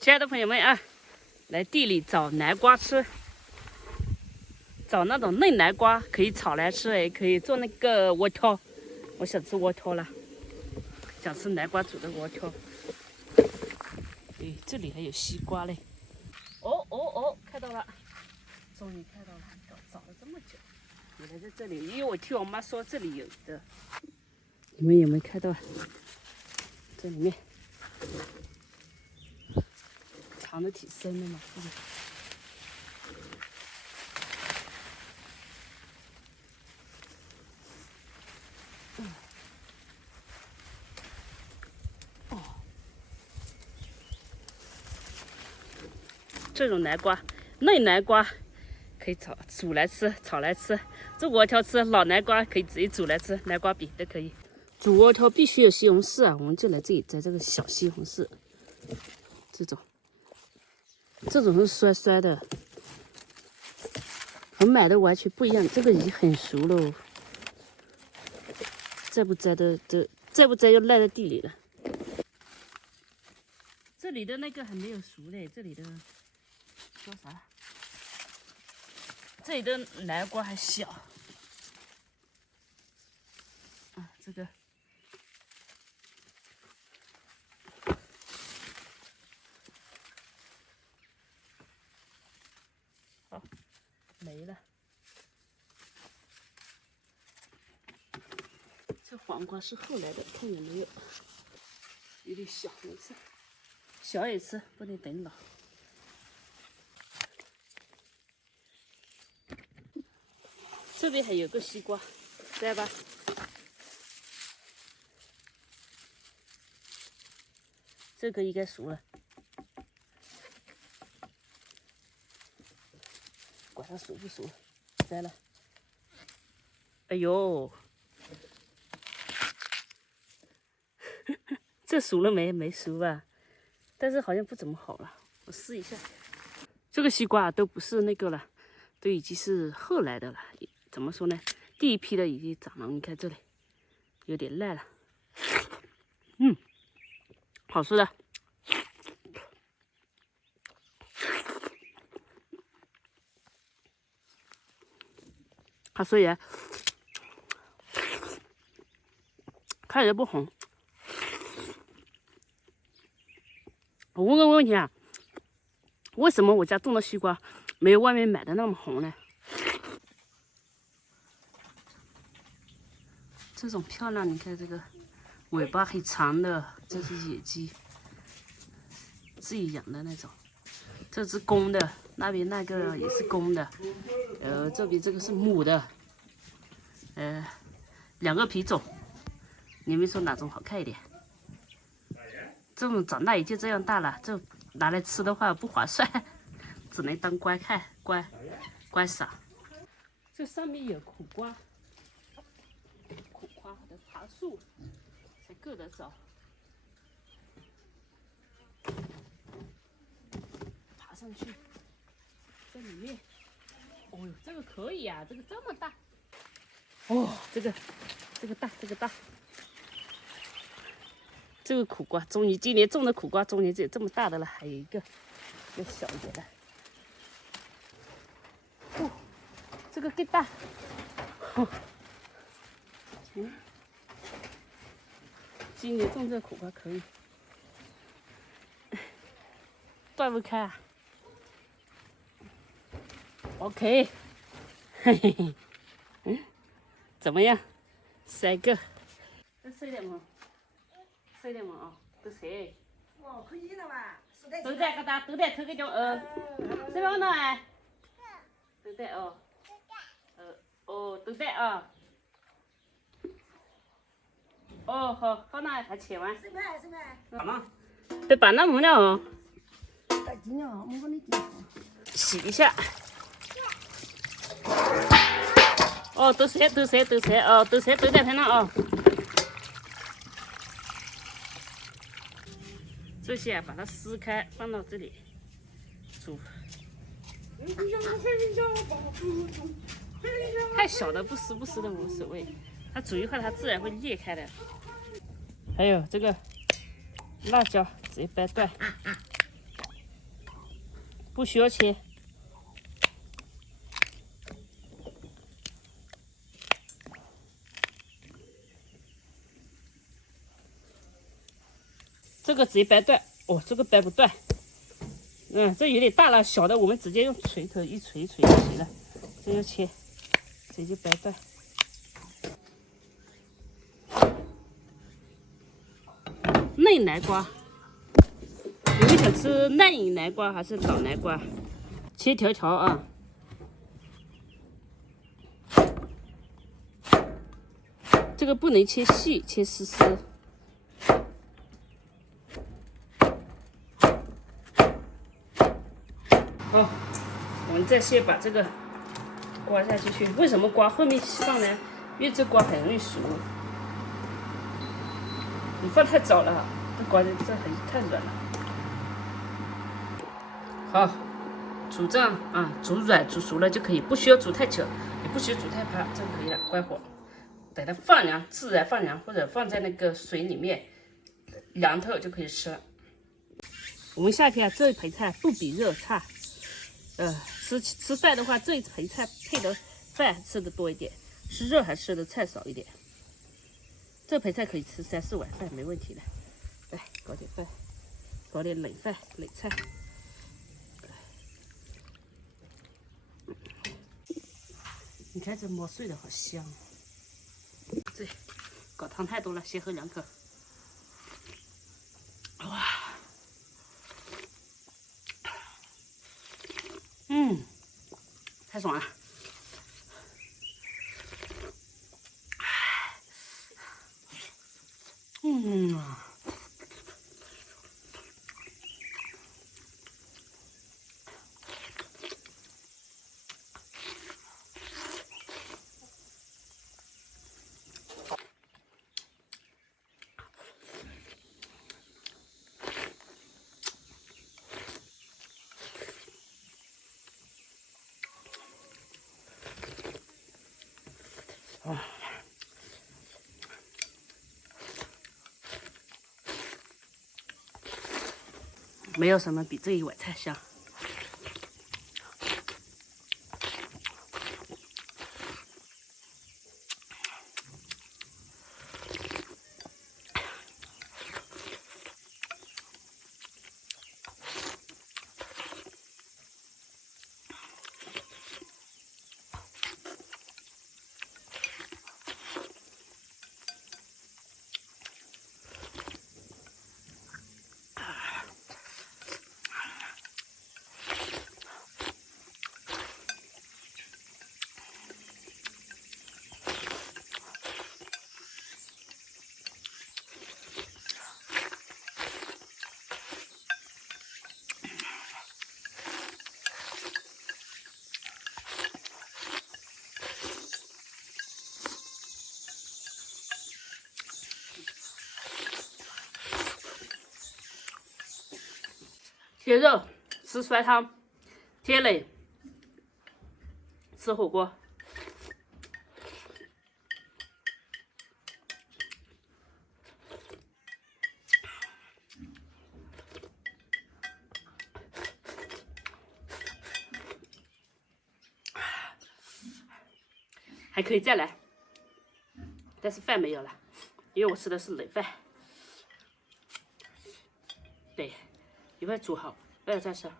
親愛的朋友們啊，來地裡找南瓜吃，找那種嫩南瓜，可以炒來吃，也可以做那個窩挑。我想吃窩挑了，想吃南瓜煮的窩挑。哎，這裡還有西瓜嘞！哦，看到了，終於看到了，找了這麼久，原來在這裡，因為我聽我媽說這裡有的。你們有沒有看到？這裡面藏得挺深的嘛，是不是？这种南瓜，嫩南瓜可以煮来吃，炒来吃，做窝挑吃。老南瓜可以直接煮来吃，南瓜饼都可以。煮窝挑必須有西紅柿啊，我們就来這裡摘這個小西紅柿，這種是酸酸的，和買的完全不一樣。這個已經很熟了，再不摘就烂在地裡了。這裡的那個還沒有熟嘞，這裡的說啥？這裡的南瓜還小啊，這個好沒了。這黃瓜是後来的，看有沒有，有點小，没事，小也吃，不能等老。這邊還有個西瓜，摘吧。這個應該熟了，管它熟不熟，摘了。哎呦，這熟了没？沒熟吧？但是好像不怎麼好了，我試一下。這個西瓜都不是那個了，都已經是後來的了。怎麼說呢？第一批的已經長了，你看這裡有點爛了。好吃的。它虽然看着不紅，我問個問題啊，為什麼我家種的西瓜沒有外面買的那麼紅呢？這種漂亮，你看這個尾巴很長的，這是野雞，自己養的那種。這只公的，那邊那個也是公的，這邊這個是母的，兩個品種，你們說哪種好看一點？這種長大也就這樣大了，這拿來吃的話不划算，只能當觀看觀賞。這上面有苦瓜。的爬樹才夠得着，爬上去，在裡面，哦呦，這個可以啊，這個這麼大，哦，這個大，這個苦瓜，終於今年種的苦瓜，終於就有這麼大的了，還有一個小一點的，哦，這個更大，哦。今年種这苦瓜可以，断不開啊。OK， 嘿嘿嘿，怎麼樣？3個，再塞點嘛，塞點嘛啊，都塞。哦，可以了吧？都在個大，都在偷個叫塞bao nhiêu à？都在哦。都在啊。哦，好，好那还切完。得把那木料哦。洗一下。哦，都塞哦，都塞都在盆上哦。这些啊，把它撕开，放到这里煮。太小的不撕的无所谓。它煮一会儿，它自然会裂开的。还有这个辣椒直接掰断，不需要切。这个直接掰断，哦，这个掰不断。这有点大了，小的我们直接用锤头一锤一锤就行了。这就切，直接掰断。嫩南瓜，你们想吃嫩南瓜还是老南瓜？切条条啊。这个不能切细，切丝丝。好，我们再先把这个刮下去。为什么刮后面放呢？因为这刮很容易熟。你放太早了，这刮的太软了。好，煮这样啊，煮软煮熟了就可以，不需要煮太久，也不需要煮太趴，这样可以了。关火，等它放凉，自然放凉，或者放在那个水里面凉透就可以吃了。我们夏天啊，这一盆菜不比肉差。吃饭的话，这一盆菜配的饭吃的多一点，吃肉还吃的菜少一点。这盆菜可以吃3、4碗饭没问题的。来，搞点饭，搞点冷饭、冷菜。你看这毛碎的好香。这搞汤太多了，先喝2口。哇，太爽了。没有什么比这一碗菜香。贴肉吃酸汤，贴蕾吃火锅。还可以再来，但是饭没有了，因为我吃的是冷饭。对，一会儿煮好，不要再吃。